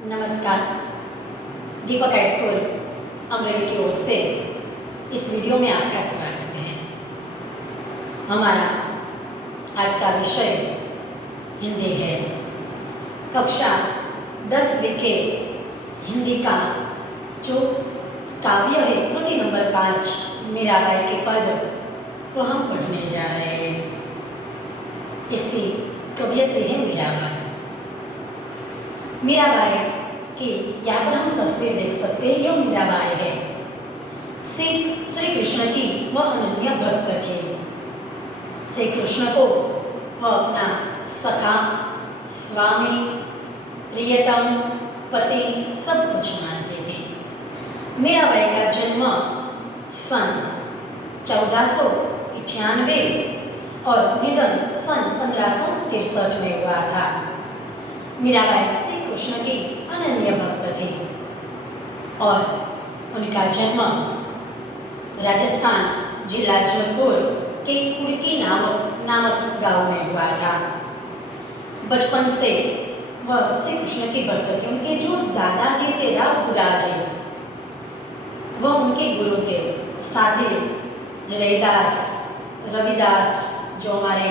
नमस्कार। दीपक high school Amreli की ओर से इस वीडियो में आपका स्वागत है। हमारा आज का विषय हिंदी है। कक्षा 10 के हिंदी का जो काव्य है कृति नंबर 5 मीराबाई के पद को हम पढ़ने जा रहे हैं। इसकी कवियत्री है मीराबाई। मीराबाई की यहाँ पर हम तस्वीर देख सकते हैं। यह मीराबाई है। श्री कृष्ण की वह अनन्य भक्त थे। श्री कृष्ण को वह अपना सखा, स्वामी, प्रियतम, पति सब कुछ मानते थे। मीराबाई का जन्म सन 1498 और निधन सन 1563 में हुआ था। मीराबाई श्री कृष्ण की अनन्य भक्त थी और उनका जन्म राजस्थान जिला जोधपुर के कुड़की नामक गांव में हुआ था। बचपन से वह श्री कृष्ण की भक्त थे। उनके जो दादाजी थे रावपुराजी, वह उनके गुरु थे। साथ ही रविदास जो हमारे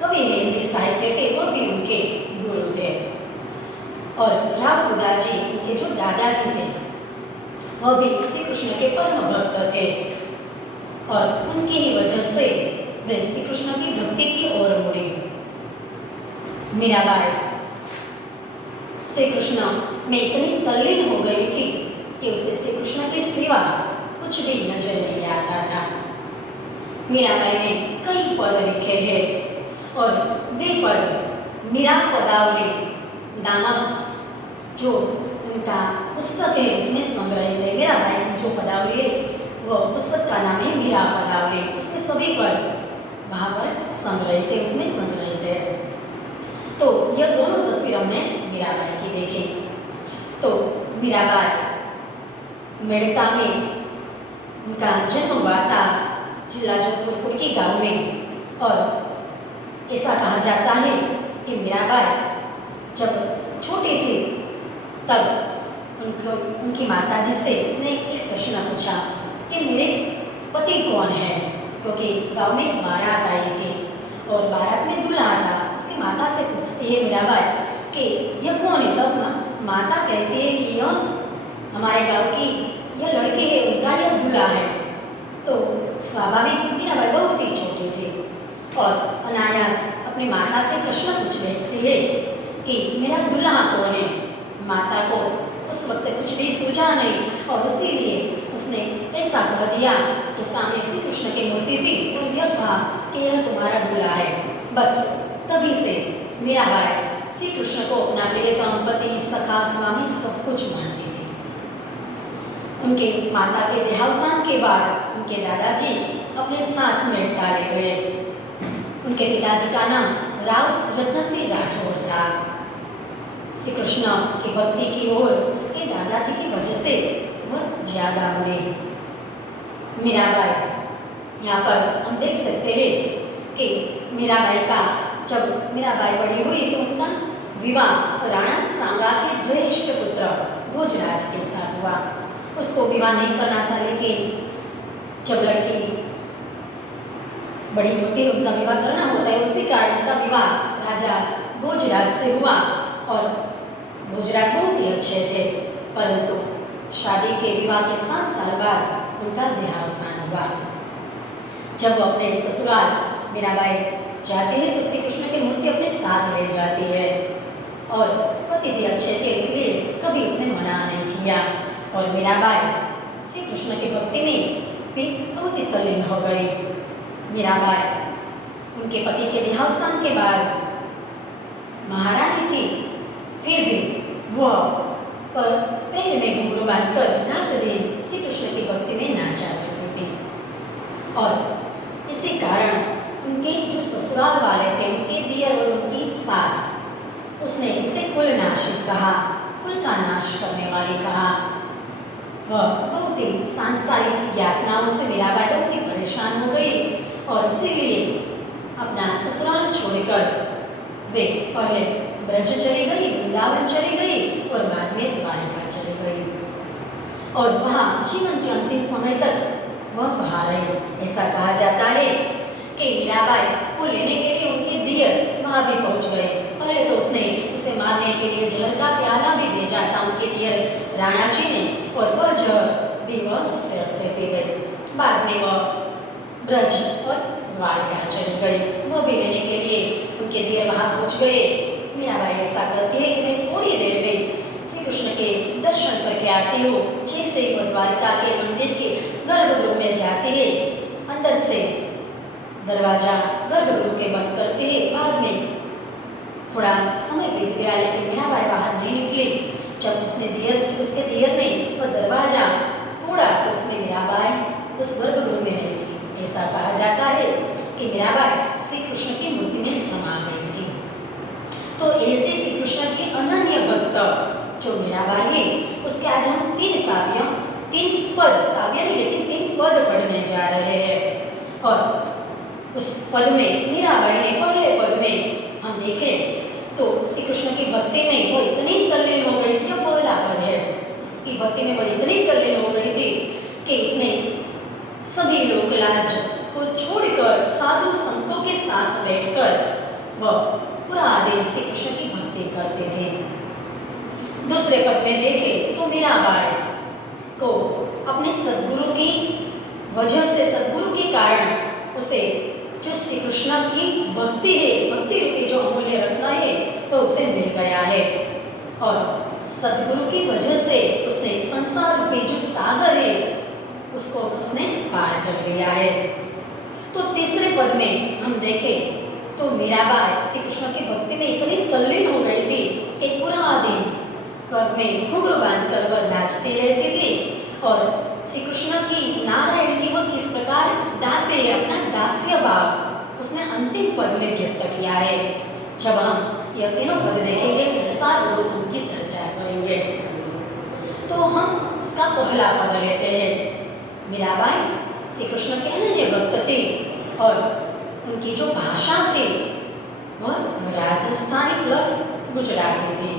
कवि हैं हिंदी साहित्य के, वो भी उनके गुरु थे। और रावपुराजी उनके जो दादाजी थे वह भी श्री कृष्ण के परम भक्त थे और उनकी ही वजह से वे श्री कृष्ण की भक्ति की ओर मुड़ी। मीराबाई श्री कृष्ण में इतनी तल्लीन हो गई थी कि उसे श्री कृष्ण के सिवा कुछ भी नजर नहीं आता था। मीराबाई ने कई पद लिखे हैं और वे पद मीरा पदावली नामक जो उनका पुस्तक है उसमें संग्रहित है। मीराबाई की जो पदावली है वह पुस्तक का नाम है मीरा पदावली। उसमें सभी पद वहाँ पर संग्रहित है, उसमें संग्रहित है। तो यह दोनों तस्वीर हमने मीराबाई की देखी। तो मीराबाई मेड़ता में उनका जन्म हुआ था, जिला जोधपुर कुड़की गांव में। और ऐसा कहा जाता है कि मीराबाई जब छोटी थी तब उनकी माताजी से उसने एक प्रश्न पूछा कि मेरे पति कौन है, क्योंकि गांव में बारात आई थी और बारात में दूल्हा था। उसकी माता से पूछती है मीराबाई कि यह कौन है। तब माता कहती है कि यह हमारे गांव की यह लड़की है, उनका यह दूल्हा है। तो स्वाभाविक मीराबाई बहुत ही छोटी थी और अनायास अपनी माता से प्रश्न पूछ लेती है कि मेरा दूल्हा कौन है। माता को उस वक्त कुछ भी सूझा नहीं और इसीलिए उसने ऐसा कह दिया कि सामने श्री कृष्ण की मूर्ति थी और यह कहा कि यह तुम्हारा दूल्हा है। बस तभी से मीराबाई श्री कृष्ण को अपना प्रियतम, पति, सखा, स्वामी सब कुछ मानती थी। उनके माता के देहावसान के बाद उनके दादाजी अपने साथ मेड़ता ले गए। उनके पिताजी का नाम राव रत्न सिंह राठौर था। श्री कृष्ण की भक्ति की ओर उसके दादाजी की वजह से वह ज्यादा मुड़े। मीराबाई यहाँ पर हम देख सकते हैं कि मीराबाई का जब मीराबाई बड़ी हुई तो उनका विवाह राणा सांगा के ज्येष्ठ पुत्र भोजराज के साथ हुआ। उसको विवाह नहीं करना था, लेकिन जब लड़की बड़ी होती है उनका विवाह करना होता है। उसी कारण उनका विवाह राजा भोजराज से हुआ और भोजराज बहुत ही अच्छे थे, परंतु शादी के विवाह के 7 साल बाद उनका देहावसान हुआ। जब वो अपने ससुराल मीराबाई जाते हैं तो श्री कृष्ण की मूर्ति अपने साथ ले जाती है और पति भी अच्छे थे, इसलिए कभी उसने मना नहीं किया। और मीराबाई श्री कृष्ण की भक्ति में भी बहुत ही तल्लीन हो गई। मीराबाई उनके पति के देहावसान के बाद महारानी थी, फिर भी वह पैर में घुंघरू बांधकर रात दिन श्री कृष्ण की भक्ति में नाचा करती थी। और इसी कारण उनके जो ससुराल वाले थे, उनके दियर और उनकी सास, उसने उसे कुलनाशिक कहा, कुल का नाश करने वाली कहा। वह बहुत ही सांसारिक यातनाओं से मीराबाई बहुत ही परेशान हो गई और इसीलिए अपना ससुराल छोड़कर वे पहले ब्रज चली गई, वृंदावन चली गई और बाद में और वहाँ जीवन के अंतिम समय तक वह बहा रहे। ऐसा कहा जाता है कि मीराबाई को लेने के लिए उनके दियर वहाँ भी पहुँच गए। पहले तो उसने उसे मारने के लिए जहर का प्याला भी भेजा था उनके दियर राणा जी ने, और वह जहर भी वह हंसते हंसते पी गए। बाद में वह ब्रज और द्वारका चली गई। वह भी लेने के लिए उनके दियर वहाँ पहुँच गए। मीराबाई ऐसा कहती है कि मैं थोड़ी देर में श्री कृष्ण के दर्शन करके आती हूँ। जैसे ही वह द्वारका के मंदिर के गर्भगृह में जाती है, अंदर से दरवाजा गर्भगृह के बंद करते हैं। बाद में थोड़ा समय बीत गया, लेकिन मीराबाई बाहर नहीं निकली। जब उसके दियर ने वह दरवाजा तोड़ा तो उसमें मीराबाई उस गर्भगृह में नहीं थी। ऐसा कहा जाता है कि मीराबाई श्री कृष्ण की मूर्ति में समा गई थी। तो ऐसे श्री कृष्ण की अनन्य भक्त जो मीराबाई है, उसके आज हम 3 पद काव्य नहीं लेकिन 3 पद पढ़ने जा रहे हैं। और उस पद में मीराबाई ने पहले पद में हम देखें तो श्री कृष्ण की भक्ति में वो इतनी तल्लीन हो गई थी। पहला पद है, उसकी भक्ति में वो इतनी तल्लीन हो गई थी कि उसने सभी लोक लाज को छोड़कर साधु संतों के साथ बैठकर वह पूरा दिन श्री कृष्ण की भक्ति करते थे। दूसरे पद में देखें तो मीराबाई को अपने सद्गुरु की वजह से, सद्गुरु के कारण उसे जो श्री कृष्ण की भक्ति है, भक्ति रूपी जो अमूल्य रत्न है, वो उसे मिल गया है। और सद्गुरु की वजह से उसने संसार रूपी जो सागर है उसको उसने पार कर लिया है। तो तीसरे पद में हम देखें तो मीराबाई श्री कृष्ण की भक्ति में इतनी तल्लीन हो गई थी कि पूरा दिन पग में घुंघरू बांधकर वह नाचती रहती थी। और श्री कृष्ण की, नारायण की वह किस प्रकार दासी है, अपना दास्य भाव उसने अंतिम पद में व्यक्त किया है। जब हम यह तीनों पद देखेंगे विस्तार पूर्वक उनकी चर्चा करेंगे। तो हम इसका पहला पद लेते हैं। मीराबाई श्री कृष्ण के अनन्य भक्त थी और उनकी जो भाषा थी वह राजस्थानी प्लस गुजराती थी,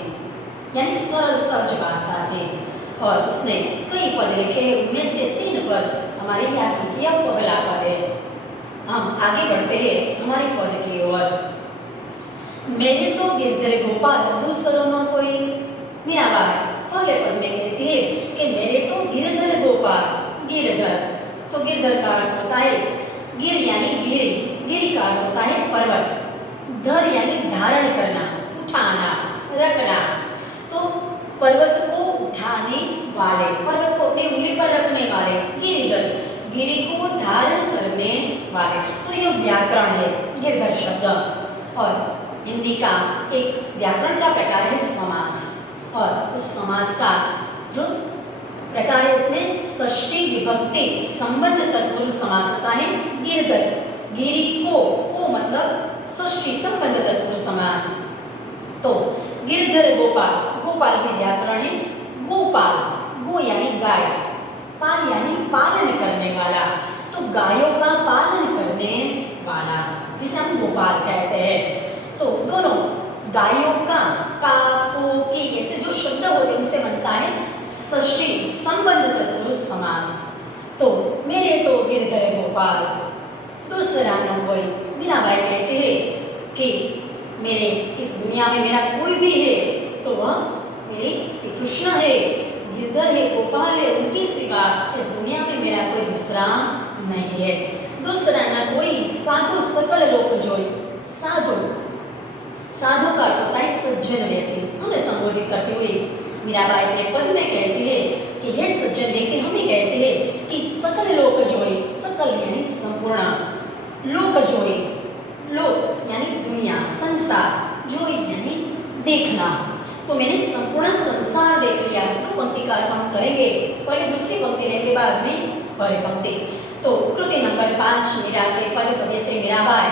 यानी सरल सहज भाषा थी। और उसने कई पद लिखे हैं, उनमें से 3 पद हमारे याद की। यह पहला पद है। हम आगे बढ़ते हैं हमारे पद की ओर। मेरे तो गिरधर गोपाल दूसरों न कोई। मीराबाई पहले पद में कहती है कि मेरे तो गिरधर गोपाल। गिरधर तो गिरधर का अर्थ होता है गिर यानी गिरी, गिरी का अर्थ होता है पर्वत। धर यानी धारण करना, उठाना, रखना। तो पर्वत को उठाने वाले, पर्वत को अपनी उंगली पर रखने वाले गिरिधर, गिरी को धारण करने वाले। तो यह व्याकरण है गिरधर शब्द। और हिंदी का एक व्याकरण का प्रकार है समास, और उस समास का जो प्रकार है उसमें षष्ठी विभक्ति संबंध तत्पुरुष समास होता है गिरधर। गिरी को मतलब षष्ठी संबंध तत्पुरुष समास। तो गिरधर गोपाल, गोपाल भी व्याकरण है। गोपाल, गो यानी गाय, पाल यानी पालन करने वाला। तो गायों का पालन करने वाला जिसे हम गोपाल कहते हैं। तो दोनों गायों का तो की ऐसे जो शब्द होते हैं उनसे बनता है षष्ठी संबंध तत्पुरुष समास। तो मेरे तो गिरधर गोपाल दूसरा न कोई। मीराबाई कहते हैं कि मेरे इस दुनिया में मेरा कोई भी है तो वह मेरे श्री कृष्ण है, गिरधर है, गोपाल है। उनके सिवा इस दुनिया में मेरा कोई दूसरा नहीं है। दूसरा न कोई साधु सकल लोक जोई। साधु, साधु का अर्थ होता है सज्जन व्यक्ति। हमें संबोधित करते हुए मीराबाई अपने पद में कहती है कि हे सज्जन व्यक्ति, हमें कहते हैं कि सकल लोक जोई। सकल यानी संपूर्ण, लोक जोई, लोक यानी दुनिया, संसार, जोई यानी देखना। तो मैंने संपूर्ण संसार देख लिया। 2 पंक्ति का अर्थ हम करेंगे, पहले दूसरी पंक्ति लेंगे, बाद में पहली पंक्ति। तो कृति नंबर 5 मीरा के पद कवयित्री मीराबाई,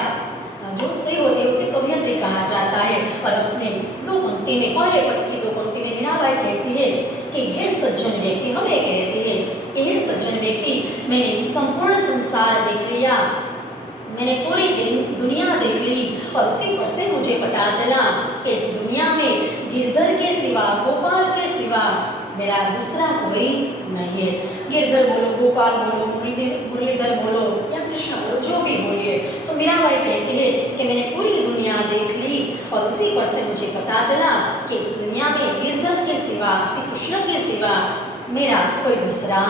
जो स्त्री होती है उसे कवयित्री कहा जाता है। और अपने 2 पंक्ति में, पहले पद की 2 पंक्ति में मीराबाई कहती है कि हे सज्जन व्यक्ति, हमें कहती है कि हे सज्जन व्यक्ति, मैंने संपूर्ण संसार देख लिया, मैंने पूरी दुनिया देख ली। और उसी पर से मुझे पता चला कि इस दुनिया में गिरधर के सिवा, गोपाल के सिवा मेरा दूसरा कोई नहीं है। गिरधर बोलो, गोपाल बोलो, मुरलीधर बोलो या कृष्ण बोलो, जो भी बोलिए, तो मीराबाई कहती है कि मैंने पूरी दुनिया देख ली और उसी पर से मुझे पता चला कि इस दुनिया में गिरधर के सिवा, श्री कृष्ण के सिवा मेरा कोई दूसरा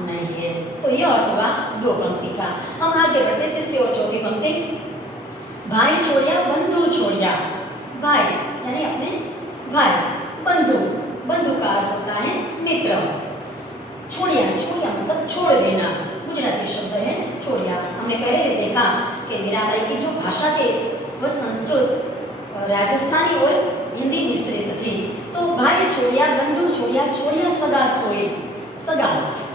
नहीं है। तो यह अर्थ हुआ दो पंक्ति का। हम आगे बढ़ते तीसरी और चौथी पंक्ति। भाई छोड़िया बंधु छोड़िया, भाई यानी अपने भाई, बंधु, बंधु का अर्थ होता है मित्र। छोड़िया, छोड़िया मतलब छोड़ देना, गुजराती शब्द है छोड़िया। हमने पहले भी देखा कि मीराबाई की जो भाषा थी वह संस्कृत, राजस्थानी और हिंदी मिश्रित थी। तो भाई छोड़िया, बंधु छोड़िया, छोड़िया सगा सोई, सगा,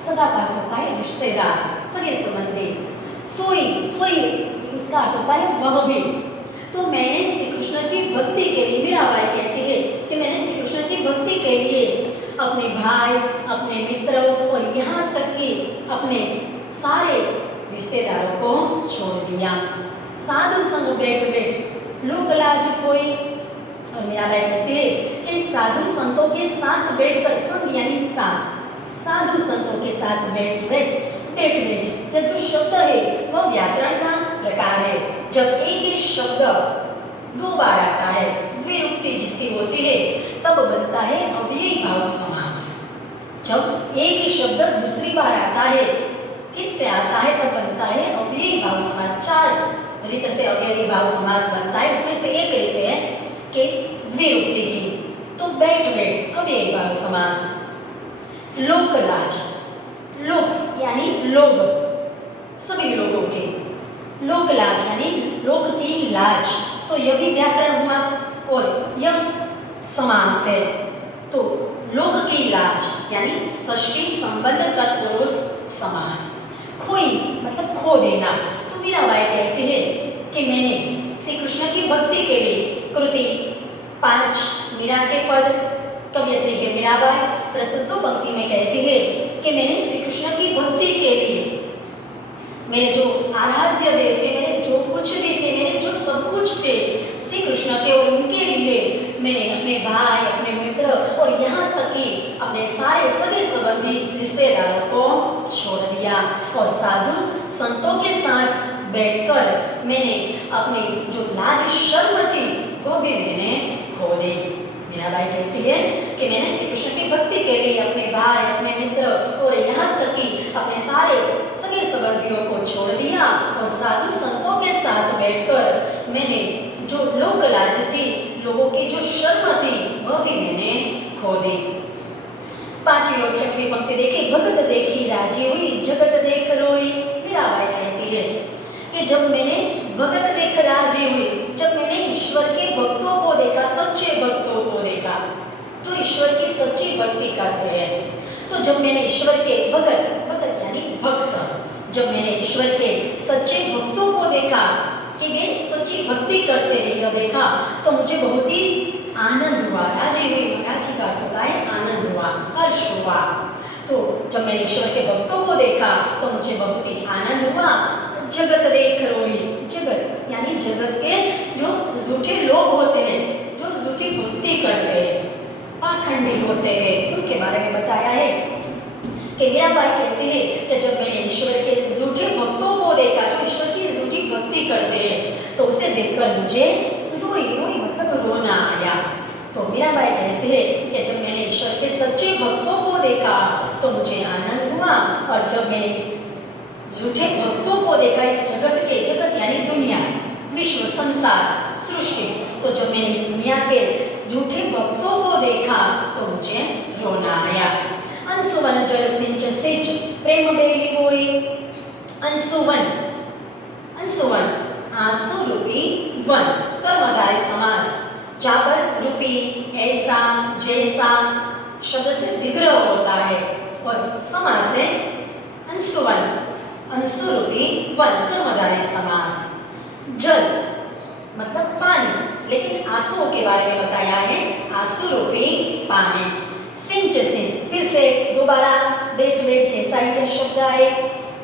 सगा का अर्थ होता है रिश्तेदार, सगे संबंधी। सोई, सोई उसका अर्थ होता है वह भी। तो मैंने श्री कृष्ण की भक्ति के लिए, मीराबाई कहती है कि मैंने श्री कृष्ण की भक्ति के लिए अपने भाई, अपने मित्र और यहाँ तक कि अपने सारे रिश्तेदारों को छोड़ दिया। साधु संग बैठ बैठ लोक लाज कोई, और मीराबाई कहती है कि साधु संतों के साथ बैठकर, संग यानी साथ, साधु संतों के साथ बैठ बैठ, बैठ बैठ, यह जो शब्द है वह व्याकरण का प्रकार है। जब एक ही शब्द दो बार आता है, द्विरूपति जिसकी होती है, तब बनता है अव्ययी भाव समास। जब एक ही शब्द दूसरी बार आता है, इससे आता है, तब बनता है अव्ययी भाव समास। चार रीत से अव्ययी भाव समास बनता है, उसमें से एक रीत है कि द्विरूपति की। तो बैठ बैठ अव्ययी भाव समास। लोक लाज, लोक यानी लोग, सभी लोगों के, लोक लाज यानी लोक की लाज, तो यह भी व्याकरण हुआ और यह समास है। तो लोक की लाज यानी षष्ठी संबंध तत्पुरुष समास। खोई मतलब खो देना। तो मीराबाई कहती है कि मैंने श्री कृष्ण की भक्ति के लिए कृति 5 मीरा के पद, कवयित्री है मीराबाई, प्रसिद्धों पंक्ति में कहती है कि मैंने श्री कृष्ण की भक्ति के लिए मेरे जो आराध्य देव थे, मेरे जो कुछ भी थे, मेरे जो सब कुछ थे श्री कृष्ण थे, और उनके लिए मैंने अपने भाई, अपने मित्र और यहाँ तक कि अपने सारे सगे संबंधी रिश्तेदारों को छोड़ दिया और साधु संतों के साथ बैठकर मैंने अपनी जो लाज शर्म थी वो भी मैंने खो दी। मीराबाई कहती है कि मैंने श्री कृष्ण की भक्ति के लिए अपने भाई, अपने मित्र और यहाँ तक कि अपने सारे सगे संबंधियों को छोड़ दिया और साधु संतों के साथ बैठकर मैंने जो लोक लाज थी, लोगों की जो शर्म थी, वह भी मैंने खो दी। 5वीं और 6वीं पंक्ति देखिए। भगत देखी राजी हुई, जगत देख रोई। मीराबाई कहती है कि जब मैंने भगत देख राजी हुई, जब मैंने ईश्वर के भक्तों को देखा, सच्चे भक्तों को देखा जो ईश्वर की सच्ची भक्ति करते हैं, तो जब मैंने ईश्वर के भगत, भगत यानी भक्त, जब मैंने ईश्वर के सच्चे भक्तों को देखा कि वे सच्ची भक्ति करते हैं, यह देखा तो मुझे बहुत ही आनंद हुआ। राजी हुई, राजी का अर्थ होता है आनंद हुआ, हर्ष हुआ। तो जब मैंने ईश्वर के भक्तों को देखा तो मुझे बहुत ही आनंद हुआ। जगत देख रोई, जगत यानी जगत के जो झूठे लोग होते हैं, जो झूठी भक्ति करते हैं, पाखंडी होते हैं, उनके बारे में बताया है कि मीराबाई कहती है कि जब मैंने ईश्वर के झूठे भक्तों को देखा जो ईश्वर की झूठी भक्ति करते हैं, तो उसे देखकर मुझे रोई, रोई मतलब रोना आया। तो मीराबाई कहते हैं कि जब मैंने ईश्वर के सच्चे भक्तों को देखा तो मुझे आनंद हुआ, और जब मैंने झूठे भक्तों को देखा इस जगत के, जगत यानी दुनिया, विश्व, संसार, सृष्टि, तो जब मैंने इस दुनिया के झूठे भक्तों को देखा तो मुझे रोना आया। अंशुवन जल सिंच सिंच प्रेम बेली कोई। अंशुवन, अंशुवन आंसू रूपी वन, कर्मधारय समास, जहाँ पर रूपी, ऐसा, जैसा शब्द से विग्रह होता है और समास है अंशुवन, अंशु रूपी वन, कर्मधारय समास। जल मतलब पानी, लेकिन आंसुओं के बारे में बताया है, आंसू रूपी पानी। सिंच सिंच, फिर से दोबारा बैठ बैठ जैसा ही यह शब्द आए,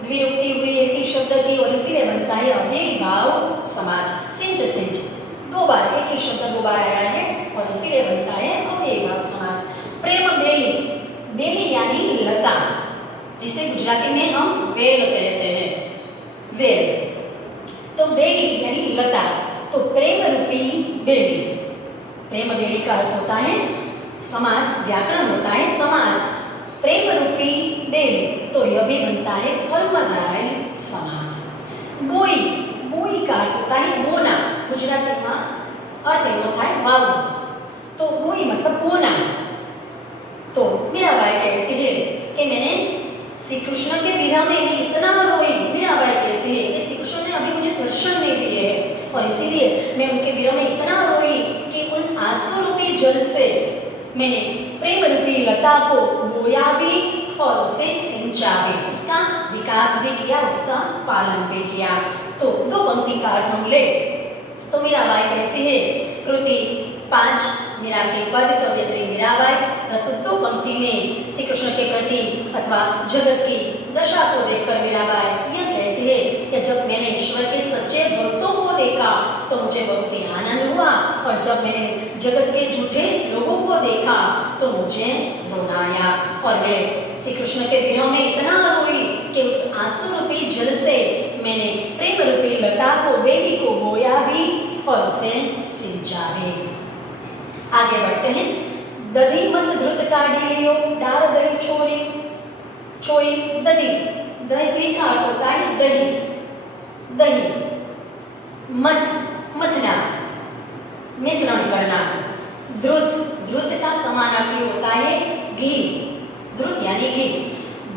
द्विरूपति हुई एक ही शब्द की और इसीलिए बनता है अव्ययी भाव समाज। सिंच सिंच दो बार, एक ही शब्द दो बार आया है और इसीलिए बनता है अव्ययी भाव समास। प्रेम बेली, लता, जिसे गुजराती में हम वेल कहते हैं, वेल। तो बेली यानी लता, तो प्रेम रूपी बेली, प्रेम बेली का अर्थ होता है समास, व्याकरण होता है समास, प्रेम रूपी बेली, तो यह भी बनता है कर्मधारय समास। बोई, बोई का अर्थ होता है बोना, गुजराती में अर्थ एनो थाय वाव, तो बोई मतलब बोना। तो मीराबाई कहती है कि मैंने श्री कृष्ण के विरह में मैं इतना रोई, मीराबाई कहती है कि श्री कृष्ण ने अभी मुझे दर्शन नहीं दिए और इसीलिए मैं उनके विरह में इतना रोई कि उन आंसू रूपी जल से मैंने प्रेम रूपी लता को बोया भी और उसे सिंचा भी, उसका विकास भी किया, उसका पालन भी किया। तो दो पंक्ति का अर्थ हम ले तो मीराबाई कहती है, कृति 5 मीरा के पद, कवयित्री मीराबाई, प्रस्तुत पंक्ति में श्री कृष्ण के प्रति अथवा जगत की दशा को देखकर मीराबाई यह कहती है कि जब मैंने ईश्वर के सच्चे भक्तों को देखा तो मुझे बहुत ही आनंद हुआ, और जब मैंने जगत के झूठे लोगों को देखा तो मुझे रोना आया, और मैं श्री कृष्ण के विरह में इतना रोई कि उस आंसू रूपी जल से मैंने प्रेम रूपी लता को, बेली को बोया भी और उसे सिंचा भी। आगे बढ़ते हैं। दधी मत धृत काढ़ी लियो, डार दही छोई, छोई दधी, दही का अर्थ होता है दही, दही, मत मथना, मिश्रण करना, द्रुत, द्रुत का समानार्थी होता है घी, द्रुत यानी घी।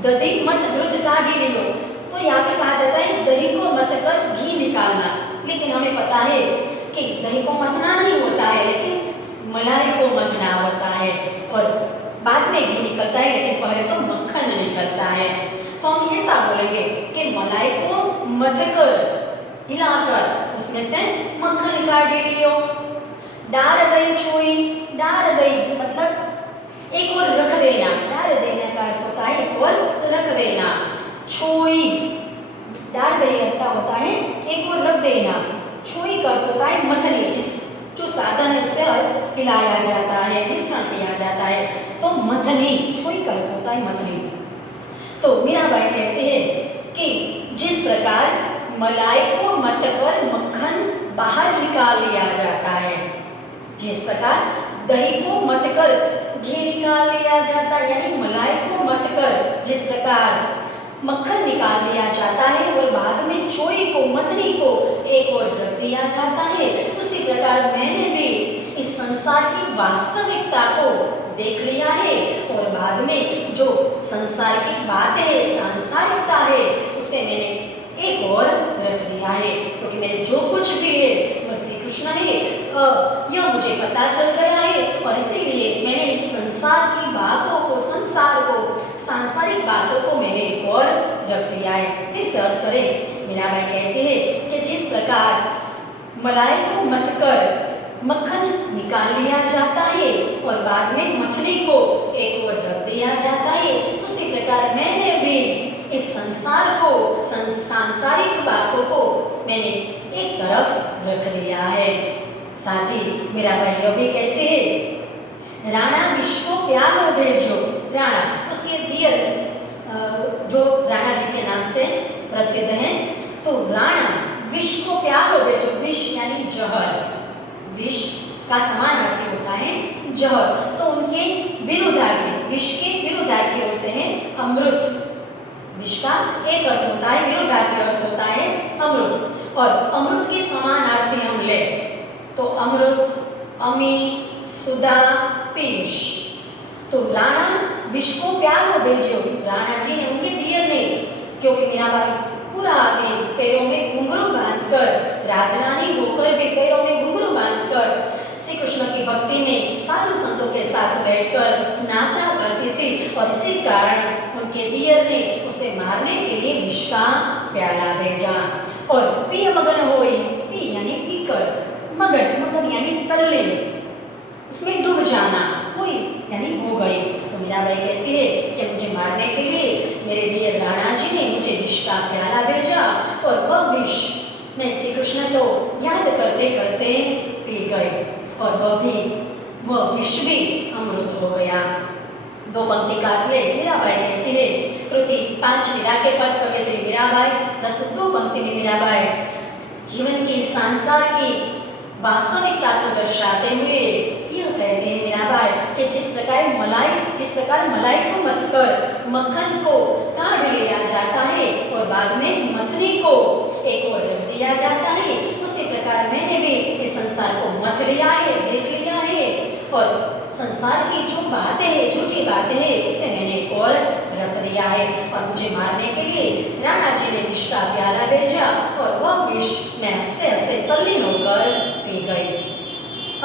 दधी मत धृत काढ़ी लियो, तो यहाँ पे कहा जाता है दही को मथ कर घी निकालना, लेकिन हमें पता है कि दही को मथना नहीं होता है, लेकिन मलाई को मथना होता है, और बाद में घी निकलता है, लेकिन पहले तो मक्खन निकलता है। तो हम ऐसा बोलेंगे कि मलाई को मथकर, हिलाकर उसमें से मक्खन निकाल लियो। डार दही छोई, डार दही मतलब एक और रख देना, डार देने का अर्थ होता है एक और रख देना। छोई, डार दही अर्थ होता है एक और रख देना, छोई का अर्थ होता है मथनी, जिस जो साधन है उससे हिलाया जाता है, मिश्रण किया जाता है, तो मथनी, छोई का अर्थ होता है मथनी। तो मीराबाई कहते हैं कि जिस प्रकार मलाई को मथकर मक्खन बाहर निकाल लिया जाता है, जिस प्रकार दही को मथकर घी निकाल लिया जाता है, यानी मलाई को मथकर जिस प्रकार मक्खन निकाल लिया जाता है और बाद में छोई को, मथनी को एक और रख दिया जाता है, उसी प्रकार मैंने भी इस संसार की वास्तविकता को देख लिया है, और बाद में जो संसार की बात है, सांसारिकता है, उसे मैंने एक और रख दिया है, क्योंकि मेरे जो कुछ भी है वह श्री कृष्ण है, यह मुझे पता चल गया है, और इसीलिए मैंने इस संसार की बातों को, संसार को, सांसारिक बातों को मैंने एक और रख दिया है। इस अर्थ करें, मीराबाई कहते हैं कि जिस प्रकार मलाई को मथकर मक्खन निकाल लिया जाता है और बाद में मछली को एक और रख दिया जाता है, उसी प्रकार मैंने भी इस संसार को, सांसारिक बातों को मैंने एक तरफ रख दिया है। साथ ही मीराबाई यह भी कहते हैं, राणा विश्व प्यारो भेजो, राणा उसके दियर जो राणा जी के नाम से प्रसिद्ध हैं, तो राणा विष को प्यारो भेजो, विष यानी जहर, विष का समानार्थी होता है जहर, तो उनके विरुद्धार्थी, विष के विरुद्धार्थी होते हैं अमृत। विष का एक अर्थ होता है, विरुद्धार्थी अर्थ होता है अमृत, और अमृत के समानार्थी हम ले तो अमृत, अमी, सुधा, पीयूष। तो राणा विष को प्यारो भेजो, राणा जी ने, उनके दियर ने, क्योंकि मीराबाई पूरा दिन पैरों में घुंघरू बांधकर, राजरानी होकर भी पैरों में घुंघरू बांधकर श्री कृष्ण की भक्ति में साधु संतों के साथ बैठकर नाचा करती थी, और इसी कारण उनके दियर ने उसे मारने के लिए विष का प्याला भेजा। और पिय मगन होई, पी यानी पीकर, मगन, मगन यानी तल्ले, उसमें डूब जाना, हुई यानी हो गई। तो मीराबाई कहती है कि मुझे मारने के लिए मेरे दियर राणा जी ने मुझे विष का प्याला भेजा, और वह विष मैं श्री कृष्ण को याद करते करते पी गई, और वह विष भी अमृत हो गया। दो पंक्ति काट ले। मीराबाई कहती है, कृति 5 मीरा के पद कवयित्री मीराबाई, प्रस्तुत 2 पंक्ति में मीराबाई जीवन की संसार की वास्तविकता को दर्शाते हुए यह कहते हैं मीराबाई कि जिस प्रकार मलाई को मथकर मक्खन को काढ़ लिया जाता है और बाद में मथनी को एक और रख दिया जाता है, उसी प्रकार मैंने भी इस संसार को मथ लिया है, देख लिया है और संसार की जो बातें हैं, झूठी बातें हैं, उसे मैंने एक और रख दिया है। और मुझे मारने के लिए राणा जी ने विष का प्याला भेजा और वह विष मैं हंसते हंसते तल्लीन होकर पी गई।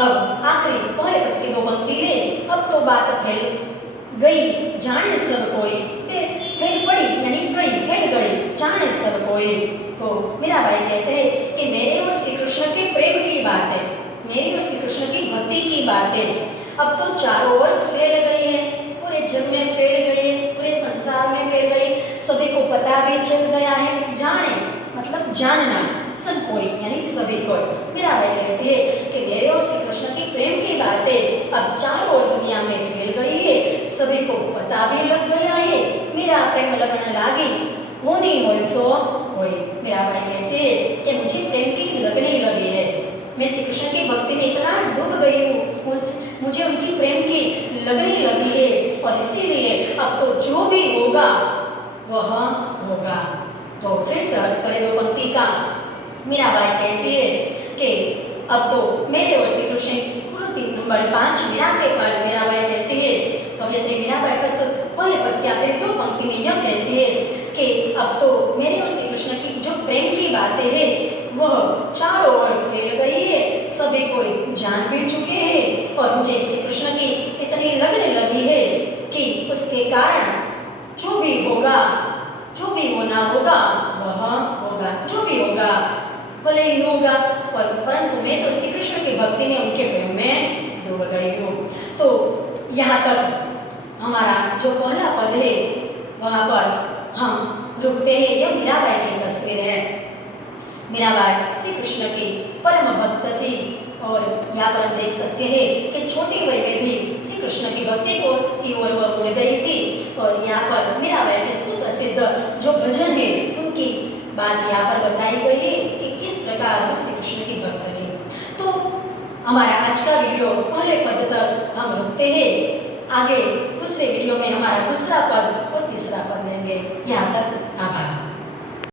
अब आखिरी पहले पद की 2 पंक्ति में अब तो बात फैल गई जाने सब कोई, फैल पड़ी यानी फैल गई जाने सब कोई। तो मीराबाई कहते हैं कि मेरे और श्री कृष्ण के प्रेम की बात है, मेरी और श्री कृष्ण की भक्ति की बात है, अब तो चारों ओर फैल गई है, पूरे जग में फैल गई है, पूरे संसार में फैल गई, सभी को पता भी चल गया है। जाने मतलब जानना, सब कोई यानी सभी को। मीराबाई कहती है कि मेरे और श्री कृष्ण की प्रेम की बातें अब चारों ओर दुनिया में फैल गई है, सभी को पता भी लग गया है। मेरा प्रेम लगन लागी होनी होय सो होय। मीराबाई कहती है कि मुझे प्रेम की लगने लगी है, मैं श्री कृष्ण की भक्ति में इतना डूब गई हूँ, मुझे उनकी प्रेम की लगने लगी है और इसीलिए अब तो जो भी होगा वह होगा। तो फिर से अर्थ करें 2 पंक्ति का। मीराबाई कहती है कि अब तो मेरे और श्री कृष्ण पूर्ति नंबर 5 मीरा के पद मीराबाई कहती है, कवयित्री मीराबाई प्रस्तुत पहले पद के आखिरी 2 पंक्ति में यह कहती है कि अब तो मेरे और श्री कृष्ण की जो प्रेम की बातें हैं वह चारों ओर फैल गई है, सभी कोई जान भी चुके हैं और मुझे श्री कृष्ण की इतनी लगने लगी है कि उसके कारण जो भी होगा, जो भी होना होगा वह होगा, जो भी होगा भले ही होगा। और परंतु मैं तो श्री कृष्ण की भक्ति में उनके प्रेम में डूब गई हूँ। तो यहाँ तक हमारा जो पहला पद है वहाँ पर हम रुकते हैं। यह मीराबाई की तस्वीर है। मीराबाई श्री कृष्ण की परम भक्त थी और यहाँ पर हम देख सकते हैं कि छोटी वय में भी श्री कृष्ण की भक्ति की ओर वह मुड़ गई थी। और यहाँ पर मीराबाई के सुप्रसिद्ध जो भजन है उनकी बात यहाँ पर बताई गई है कि किस प्रकार वो श्री कृष्ण की भक्त थी। तो हमारा आज का वीडियो पहले पद तक हम रुकते हैं, आगे दूसरे वीडियो में हमारा दूसरा पद और तीसरा पद लेंगे। यहाँ तक आभार।